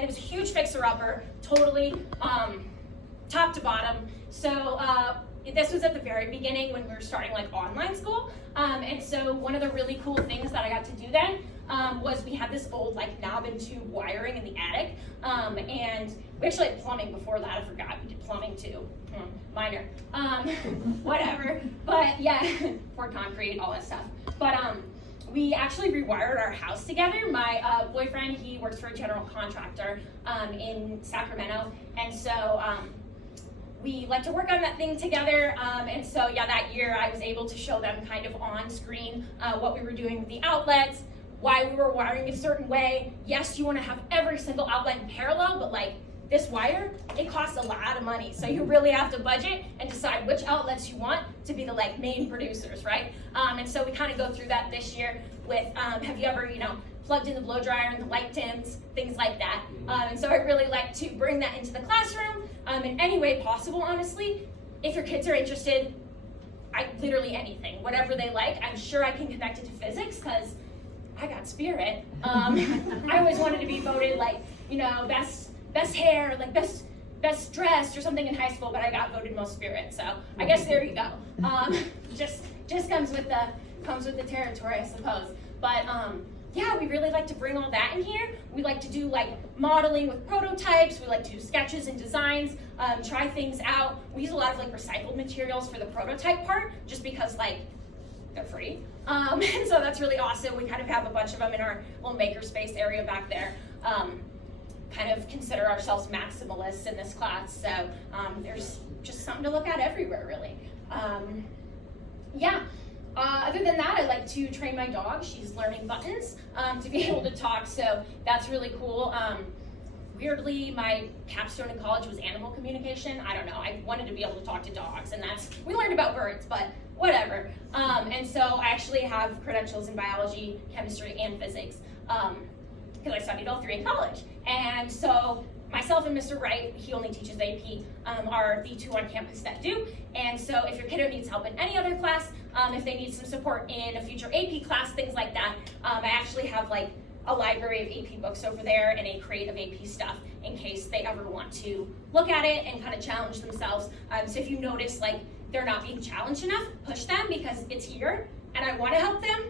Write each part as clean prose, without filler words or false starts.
and it was a huge fixer-upper, totally top to bottom. So this was at the very beginning when we were starting like online school, and so one of the really cool things that I got to do then was we had this old like knob and tube wiring in the attic, and we actually had plumbing before that. I forgot we did plumbing too. Minor, whatever. But yeah, poured concrete, all that stuff. But we actually rewired our house together. My boyfriend, he works for a general contractor in Sacramento, and so we like to work on that thing together, and so yeah, that year I was able to show them kind of on screen what we were doing with the outlets, why we were wiring a certain way. Yes, you want to have every single outlet in parallel, but like this wire, it costs a lot of money, so you really have to budget and decide which outlets you want to be the like main producers, right? And so we kind of go through that this year with, have you ever, plugged in the blow dryer and the light dims, things like that. And so I really like to bring that into the classroom in any way possible, honestly. If your kids are interested, literally anything, whatever they like. I'm sure I can connect it to physics because I got spirit. I always wanted to be voted like, best hair, like best dressed or something in high school, but I got voted most spirit. So I guess there you go. Just comes with the territory, I suppose. But yeah, we really like to bring all that in here. We like to do like modeling with prototypes. We like to do sketches and designs, try things out. We use a lot of like recycled materials for the prototype part, just because like they're free. And so that's really awesome. We kind of have a bunch of them in our little makerspace area back there. Kind of consider ourselves maximalists in this class. So there's just something to look at everywhere, really. Yeah. Other than that, I like to train my dog. She's learning buttons to be able to talk, so that's really cool. Weirdly, my capstone in college was animal communication. I don't know, I wanted to be able to talk to dogs, and we learned about birds, but whatever. And so I actually have credentials in biology, chemistry, and physics, because I studied all three in college. And so myself and Mr. Wright, he only teaches AP, are the two on campus that do. And so if your kiddo needs help in any other class, if they need some support in a future AP class, things like that, I actually have like a library of AP books over there and a crate of AP stuff in case they ever want to look at it and kind of challenge themselves. So if you notice like they're not being challenged enough, push them because it's here and I want to help them.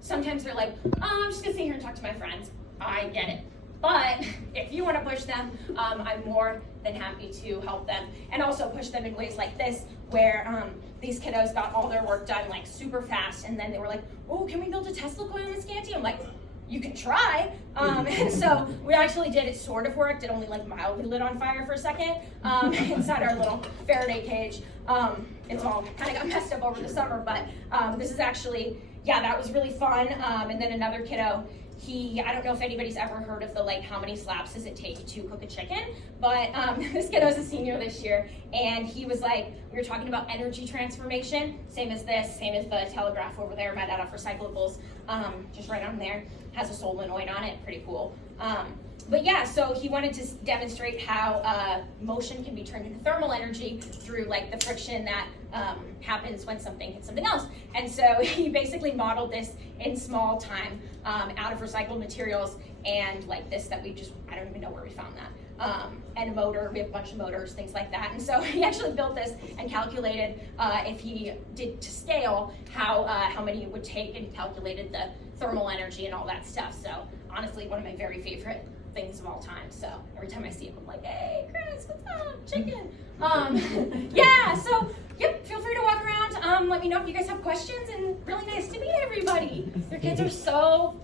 Sometimes they're like, I'm just gonna sit here and talk to my friends. I get it. But if you want to push them, I'm more than happy to help them, and also push them in ways like this, where these kiddos got all their work done like super fast, and then they were like, oh, can we build a Tesla coil in Scanty? I'm like, you can try. And so we actually did, it sort of worked. It only like mildly lit on fire for a second inside our little Faraday cage. It's all kind of got messed up over the summer, but this is actually, yeah, that was really fun. And then another kiddo, I don't know if anybody's ever heard of the like how many slaps does it take to cook a chicken, but this kiddo's a senior this year, and he was like, we were talking about energy transformation, same as this, same as the telegraph over there, made out of recyclables, just right on there, has a solenoid on it, pretty cool. But yeah, so he wanted to demonstrate how motion can be turned into thermal energy through like the friction that happens when something hits something else. And so he basically modeled this in small time out of recycled materials, and like this that I don't even know where we found that. And a motor, we have a bunch of motors, things like that. And so he actually built this and calculated if he did to scale how many it would take, and calculated the thermal energy and all that stuff. So honestly, one of my very favorite things of all time. So every time I see him, I'm like, hey, Chris, what's up, chicken? Yeah, so yep, feel free to walk around. Let me know if you guys have questions, and really nice to meet everybody. Your kids are so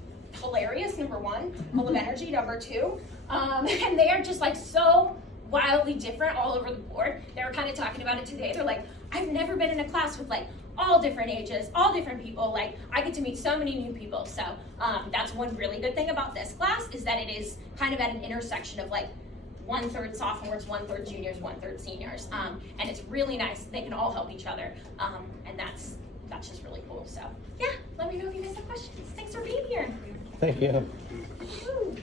hilarious, number one, full of energy, number two, and they are just like so wildly different all over the board. They were kind of talking about it today. They're like, I've never been in a class with like all different ages, all different people. Like I get to meet so many new people. So that's one really good thing about this class, is that it is kind of at an intersection of like 1/3 sophomores, 1/3 juniors, 1/3 seniors. And it's really nice. They can all help each other. And that's just really cool. So yeah, let me know if you guys have questions. Thanks for being here. Thank you. Woo.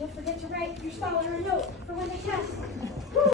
Don't forget to write your scholar a note for when they test.